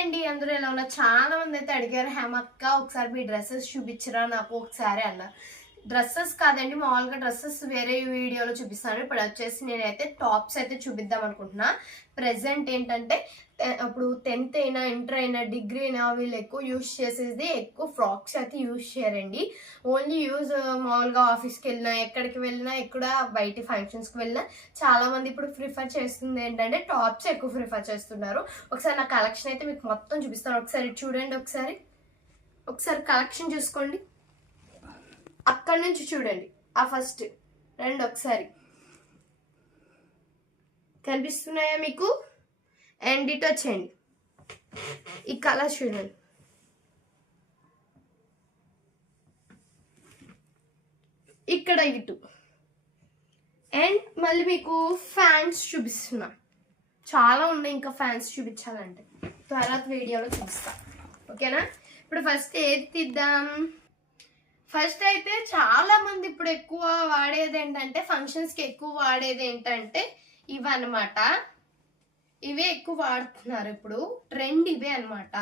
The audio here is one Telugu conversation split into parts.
అండి అందరూ ఎలా ఉన్నారు చాలా మంది అయితే అడిగారు హేమక్క ఒకసారి మీ డ్రెస్సెస్ చూపించరా నాకు ఒకసారి అన్నారు డ్రెస్సెస్ కాదండి మామూలుగా డ్రెస్సెస్ వేరే వీడియోలో చూపిస్తాను ఇప్పుడు వచ్చేసి నేనైతే టాప్స్ అయితే చూపిద్దాం అనుకుంటున్నా. ప్రెసెంట్ ఏంటంటే అప్పుడు ఇప్పుడు టెన్త్ అయినా ఇంటర్ అయినా డిగ్రీ అయినా వీళ్ళు ఎక్కువ యూజ్ చేసేది ఎక్కువ ఫ్రాక్స్ అయితే యూజ్ చేయరండి. ఓన్లీ యూజ్ మామూలుగా ఆఫీస్కి వెళ్ళినా ఎక్కడికి వెళ్ళినా ఎక్కడ బయట ఫంక్షన్స్కి వెళ్ళినా చాలామంది ఇప్పుడు ప్రిఫర్ చేస్తుంది ఏంటంటే టాప్స్ ఎక్కువ ప్రిఫర్ చేస్తున్నారు. ఒకసారి నా కలెక్షన్ అయితే మీకు మొత్తం చూపిస్తాను. ఒకసారి చూడండి ఒకసారి. ఒకసారి కలెక్షన్ చూసుకోండి. అక్కడి నుంచి చూడండి. ఆ ఫస్ట్ రండి ఒకసారి. కనిపిస్తున్నాయా మీకు? అండ్ ఇటు వచ్చేయండి ఈ కలర్ చూడండి. ఇక్కడ ఇటు. అండ్ మళ్ళీ మీకు ఫ్యాన్స్ చూపిస్తున్నా. చాలా ఉన్నాయి ఇంకా ఫ్యాన్స్ చూపించాలంటే. తర్వాత వీడియోలో చూపిస్తా. ఓకేనా ఇప్పుడు ఫస్ట్ ఏది తీద్దాం? ఫస్ట్ అయితే చాలా మంది ఇప్పుడు ఎక్కువ వాడేది ఏంటంటే ఫంక్షన్స్కి ఎక్కువ వాడేది ఏంటంటే ఇవన్నమాట. ఇవే ఎక్కువ వాడుతున్నారు ఇప్పుడు. ట్రెండ్ ఇవే అనమాట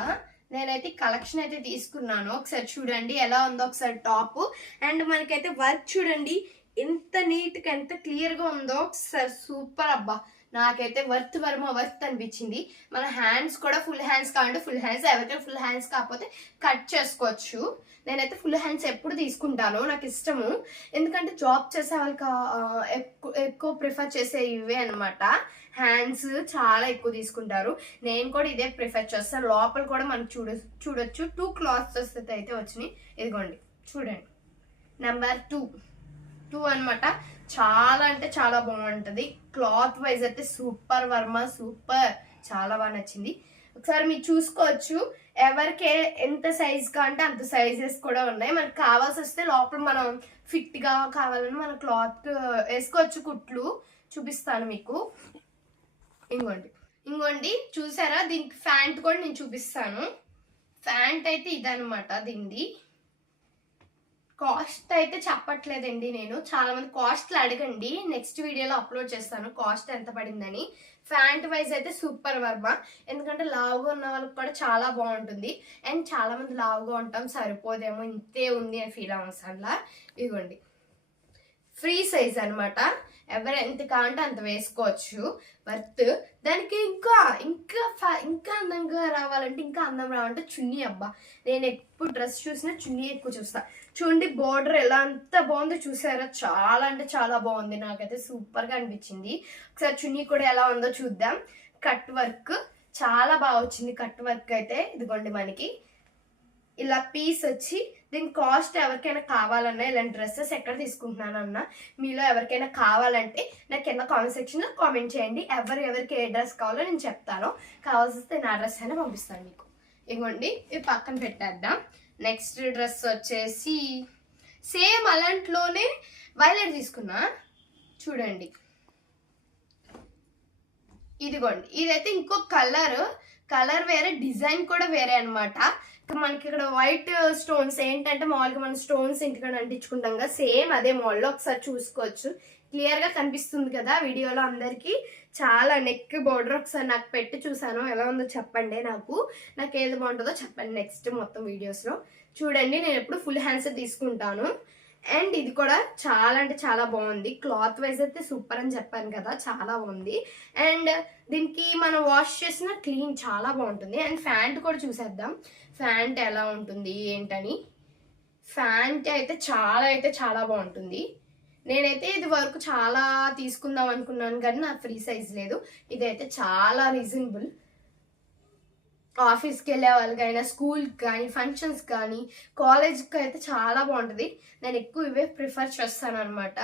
నేనైతే కలెక్షన్ అయితే తీసుకున్నాను. ఒకసారి చూడండి ఎలా ఉందో ఒకసారి టాప్. అండ్ మనకైతే వర్క్ చూడండి ఎంత నీట్గా ఎంత క్లియర్గా ఉందో ఒకసారి సూపర్ అబ్బా. నాకైతే వర్త్ వర్మ వర్త్ అనిపించింది. మన హ్యాండ్స్ కూడా ఫుల్ హ్యాండ్స్ కావాలంటే ఫుల్ హ్యాండ్స్ ఎవరికైనా ఫుల్ హ్యాండ్స్ కాకపోతే కట్ చేసుకోవచ్చు. నేనైతే ఫుల్ హ్యాండ్స్ ఎప్పుడు తీసుకుంటాను నాకు ఇష్టము. ఎందుకంటే జాబ్ చేసే వాళ్ళకి ఎక్కువ ప్రిఫర్ చేసే ఇవే అనమాట హ్యాండ్స్ చాలా ఎక్కువ తీసుకుంటారు. నేను కూడా ఇదే ప్రిఫర్ చేస్తాను లోపల కూడా మనకు చూడ చూడొచ్చు. టూ క్లాత్స్ అయితే వచ్చినాయి. ఇదిగోండి. చూడండి. నెంబర్ టూ టూ అన్నమాట. చాలా అంటే చాలా బాగుంటుంది. క్లాత్ వైజ్ అయితే సూపర్ వర్మ సూపర్ చాలా బాగా నచ్చింది. ఒకసారి మీరు చూసుకోవచ్చు. ఎవరికి ఎంత సైజ్ అంటే అంత సైజెస్ కూడా ఉన్నాయి. మనకు కావాల్సి వస్తే లోపల మనం ఫిట్గా కావాలని మన క్లాత్ వేసుకోవచ్చు కుట్లు. చూపిస్తాను మీకు. ఇంకోండి. ఇంకోండి చూసారా? దీనికి ఫ్యాంట్ కూడా నేను చూపిస్తాను. ఫ్యాంట్ అయితే ఇదనమాట దీనిది. కాస్ట్ అయితే చెప్పట్లేదండి నేను. చాలా మంది కాస్ట్లు అడగండి. నెక్స్ట్ వీడియోలో అప్లోడ్ చేస్తాను కాస్ట్ ఎంత పడిందని. ఫ్యాంట్ వైజ్ అయితే సూపర్ వర్మ. ఎందుకంటే లావుగా ఉన్న వాళ్ళకి కూడా చాలా బాగుంటుంది. అండ్ చాలా మంది లావుగా ఉంటాం సరిపోదేమో ఇంతే ఉంది అని ఫీల్ అవ్వసంలా ఇదిగోండి ఫ్రీ సైజ్ అనమాట ఎవరు ఎంత కావాలంటే అంత వేసుకోవచ్చు. వర్త్ దానికి ఇంకా ఇంకా ఫ- ఇంకా అందంగా రావాలంటే ఇంకా అందం రావాలంటే చున్నీ అబ్బా. నేను ఎప్పుడు డ్రెస్ చూసినా చున్నీ ఎక్కువ చూస్తా. చూడండి బోర్డర్ ఎలా అంత బాగుందో చూసారా? చాలా అంటే చాలా బాగుంది. నాకైతే సూపర్గా అనిపించింది. ఒకసారి చున్నీ కూడా ఎలా ఉందో చూద్దాం. కట్ వర్క్ చాలా బాగా వచ్చింది. కట్ వర్క్ అయితే ఇదిగోండి మనకి. ఇలా పీస్ వచ్చి దీని కాస్ట్ ఎవరికైనా కావాలన్నా ఇలాంటి డ్రెస్సెస్ ఎక్కడ తీసుకుంటున్నానన్నా మీలో ఎవరికైనా కావాలంటే నాకు కింద కామెంట్ సెక్షన్లో కామెంట్ చేయండి. ఎవరు ఎవరికి ఏ డ్రెస్ కావాలో నేను చెప్తాను. కావాల్సి వస్తే నా డ్రెస్ అయినా పంపిస్తాను మీకు. ఇవ్వండి ఇవి పక్కన పెట్టేద్దాం. నెక్స్ట్ డ్రెస్ వచ్చేసి సేమ్ అలాంటిలోనే వైలెట్ తీసుకున్నా. చూడండి. ఇదిగోండి ఇదైతే ఇంకో కలర్ కలర్ వేరే డిజైన్ కూడా వేరే అన్నమాట. మనకి ఇక్కడ వైట్ స్టోన్స్ ఏంటంటే మామూలుగా మనం స్టోన్స్ ఇంటికాడ అంటించుకుంటాం కదా సేమ్ అదే మోడల్ ఒకసారి చూసుకోవచ్చు. క్లియర్గా కనిపిస్తుంది కదా వీడియోలో అందరికీ. చాలా నెక్ బోర్డర్ ఒకసారి నాకు పెట్టి చూసాను ఎలా ఉందో చెప్పండి నాకు. నాకు ఏది బాగుంటుందో చెప్పండి నెక్స్ట్ మొత్తం వీడియోస్లో చూడండి నేను ఎప్పుడు ఫుల్ హ్యాండ్స్ తీసుకుంటాను. అండ్ ఇది కూడా చాలా అంటే చాలా బాగుంది. క్లాత్ వైజ్ అయితే సూపర్ అని చెప్పాను కదా చాలా బాగుంది. అండ్ దీనికి మనం వాష్ చేసిన క్లీన్ చాలా బాగుంటుంది. అండ్ ఫ్యాంట్ కూడా చూసేద్దాం. ఫ్యాంట్ ఎలా ఉంటుంది ఏంటని? ఫ్యాంట్ అయితే చాలా అయితే చాలా బాగుంటుంది. నేనైతే ఇది వరకు చాలా తీసుకుందాం అనుకున్నాను కానీ నాకు ఫ్రీ సైజ్ లేదు. ఇదైతే చాలా రీజనబుల్ ఆఫీస్కి వెళ్ళే వాళ్ళకైనా స్కూల్కి కానీ ఫంక్షన్స్ కానీ కాలేజ్కి అయితే చాలా బాగుంటుంది. నేను ఎక్కువ ఇవే ప్రిఫర్ చేస్తాను అనమాట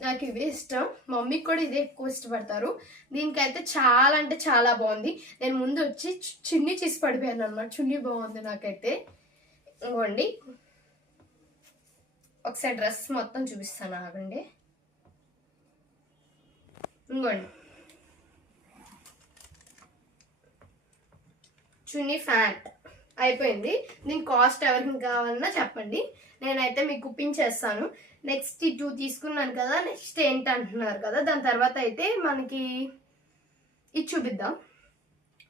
నాకు ఇవే ఇష్టం. మమ్మీకి కూడా ఇదే ఎక్కువ ఇష్టపడతారు. దీనికైతే చాలా అంటే చాలా బాగుంది. నేను ముందు వచ్చి చున్నీ చేసి పడిపోయాను అనమాట చున్నీ బాగుంది నాకైతే. ఇంకోండి. ఒకసారి డ్రెస్ మొత్తం చూపిస్తాను ఆగండి. ఇంకోండి. చున్నీ ఫ్యాంట్. అయిపోయింది. దీని కాస్ట్ ఎవరికి కావాలన్నా చెప్పండి. నేనైతే మీకు కుప్పించేస్తాను. నెక్స్ట్ ఈ టూ తీసుకున్నాను కదా నెక్స్ట్ ఏంటి అంటున్నారు కదా దాని తర్వాత అయితే మనకి ఇది చూపిద్దాం.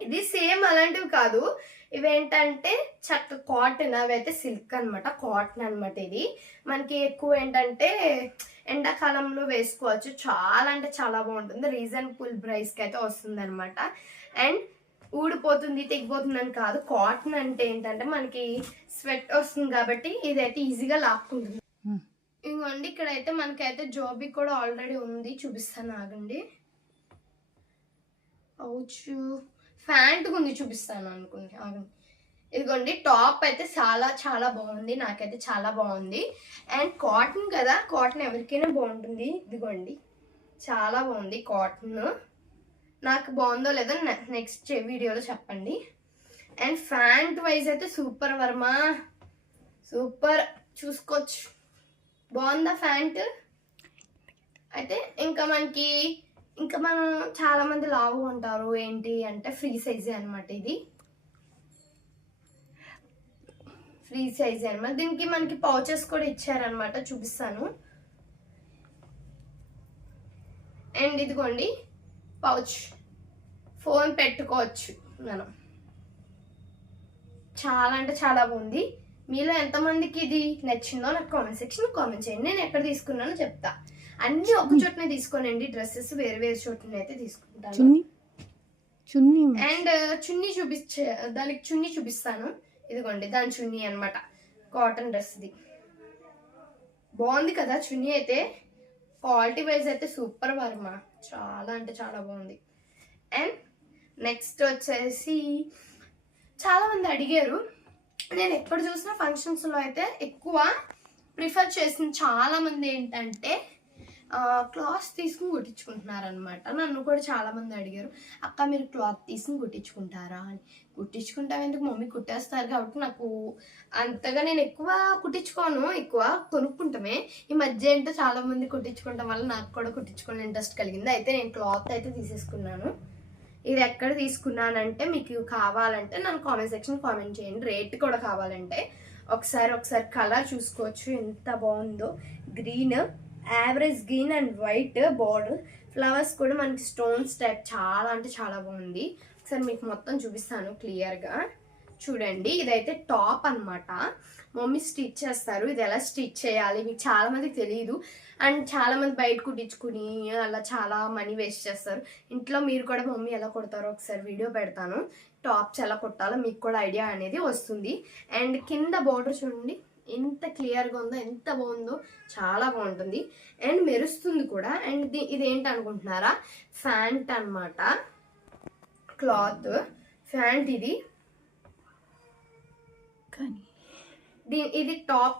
ఇది సేమ్ అలాంటివి కాదు. ఇవేంటంటే చక్క కాటన్ అవి అయితే సిల్క్ అనమాట కాటన్ అనమాట ఇది. మనకి ఎక్కువ ఏంటంటే ఎండాకాలంలో వేసుకోవచ్చు. చాలా అంటే చాలా బాగుంటుంది. రీజనబుల్ ప్రైస్కి అయితే వస్తుంది అనమాట అండ్ ఊడిపోతుంది తెగిపోతుంది అని కాదు. కాటన్ అంటే ఏంటంటే మనకి స్వెట్ వస్తుంది కాబట్టి ఇదైతే ఈజీగా లాక్కుంటుంది. ఇంకోండి ఇక్కడైతే మనకైతే జోబీ కూడా ఆల్రెడీ ఉంది. చూపిస్తాను ఆగండి. అవుచు ఫ్యాంట్ ఉంది చూపిస్తాను అనుకోండి ఆగండి. ఇదిగోండి టాప్ అయితే చాలా చాలా బాగుంది. నాకైతే చాలా బాగుంది. అండ్ కాటన్ కదా కాటన్ ఎవరికైనా బాగుంటుంది. ఇదిగోండి చాలా బాగుంది కాటన్ నాకు బాగుందో లేదో నెక్స్ట్ వీడియోలో చెప్పండి. అండ్ ఫ్యాంట్ వైజ్ అయితే సూపర్ వర్మ. సూపర్ చూసుకోవచ్చు. బాగుందా ఫ్యాంట్ అయితే ఇంకా మనకి ఇంకా మనం చాలామంది లావు ఉంటారు. ఏంటి అంటే ఫ్రీ సైజే అనమాట ఇది. ఫ్రీ సైజే అనమాట దీనికి మనకి పౌచెస్ కూడా ఇచ్చారనమాట చూపిస్తాను. అండ్ ఇదిగోండి. పౌచ్. ఫోన్ పెట్టుకోవచ్చు మనం. చాలా అంటే చాలా బాగుంది. మీలో ఎంతమందికి ఇది నచ్చిందో నాకు కామెంట్ సెక్షన్ కామెంట్ చేయండి. నేను ఎక్కడ తీసుకున్నానో చెప్తా. అన్ని ఒక చోటనే తీసుకోనండి. డ్రెస్సెస్ వేరే వేరే చోట్ల అయితే తీసుకుంటాను. చున్నీ. చున్నీ. అండ్ చున్నీ చూపించే దానికి చున్నీ చూపిస్తాను. ఇదిగోండి దాని చున్నీ అన్నమాట. కాటన్ డ్రెస్ది బాగుంది కదా చున్నీ అయితే. క్వాలిటీ వైజ్ అయితే సూపర్ వర్మ. చాలా అంటే చాలా బాగుంది. అండ్ నెక్స్ట్ వచ్చేసి చాలామంది అడిగారు. నేను ఎప్పుడు చూసిన ఫంక్షన్స్లో అయితే ఎక్కువ ప్రిఫర్ చేసిన చాలామంది ఏంటంటే క్లాత్ తీసుకుని కుట్టించుకుంటున్నారనమాట నన్ను కూడా చాలా మంది అడిగారు అక్క మీరు క్లాత్ తీసుకుని కుట్టించుకుంటారా? అని. కుట్టించుకుంటాం ఎందుకు? మమ్మీ కుట్టేస్తారు కాబట్టి నాకు అంతగా నేను ఎక్కువ కుట్టించుకోను ఎక్కువ కొనుక్కుంటామే. ఈ మధ్య ఏంటో చాలామంది కుట్టించుకుంటాం వల్ల నాకు కూడా కుట్టించుకునే ఇంట్రెస్ట్ కలిగింది. అయితే నేను క్లాత్ అయితే తీసేసుకున్నాను. ఇది ఎక్కడ తీసుకున్నానంటే మీకు కావాలంటే నన్ను కామెంట్ సెక్షన్ కామెంట్ చేయండి. రేట్ కూడా కావాలంటే. ఒకసారి ఒకసారి కలర్ చూసుకోవచ్చు. ఎంత బాగుందో. Green average green and white border flowers కూడా మనకి స్టోన్స్ టైప్ చాలా అంటే చాలా బాగుంది. ఒకసారి మీకు మొత్తం చూపిస్తాను క్లియర్గా చూడండి ఇదైతే టాప్ అన్నమాట. మమ్మీ స్టిచ్ చేస్తారు. ఇది ఎలా స్టిచ్ చేయాలి? మీకు చాలా మందికి తెలియదు అండ్ చాలా మంది బయట కుట్టించుకుని అలా చాలా మనీ వేస్ట్ చేస్తారు. ఇంట్లో మీరు కూడా మమ్మీ ఎలా కుడతారో ఒకసారి వీడియో పెడతాను. టాప్స్ ఎలా కుట్టాలో మీకు కూడా ఐడియా అనేది వస్తుంది. అండ్ కింద బార్డర్ చూడండి. ఎంత క్లియర్గా ఉందో ఎంత బాగుందో చాలా బాగుంటుంది. అండ్ మెరుస్తుంది కూడా. అండ్ ఇది ఇదేంటి అనుకుంటున్నారా? ఫ్యాంట్ అన్నమాట. క్లాత్. ఫ్యాంట్ ఇది. కానీ దీ ఇది టాప్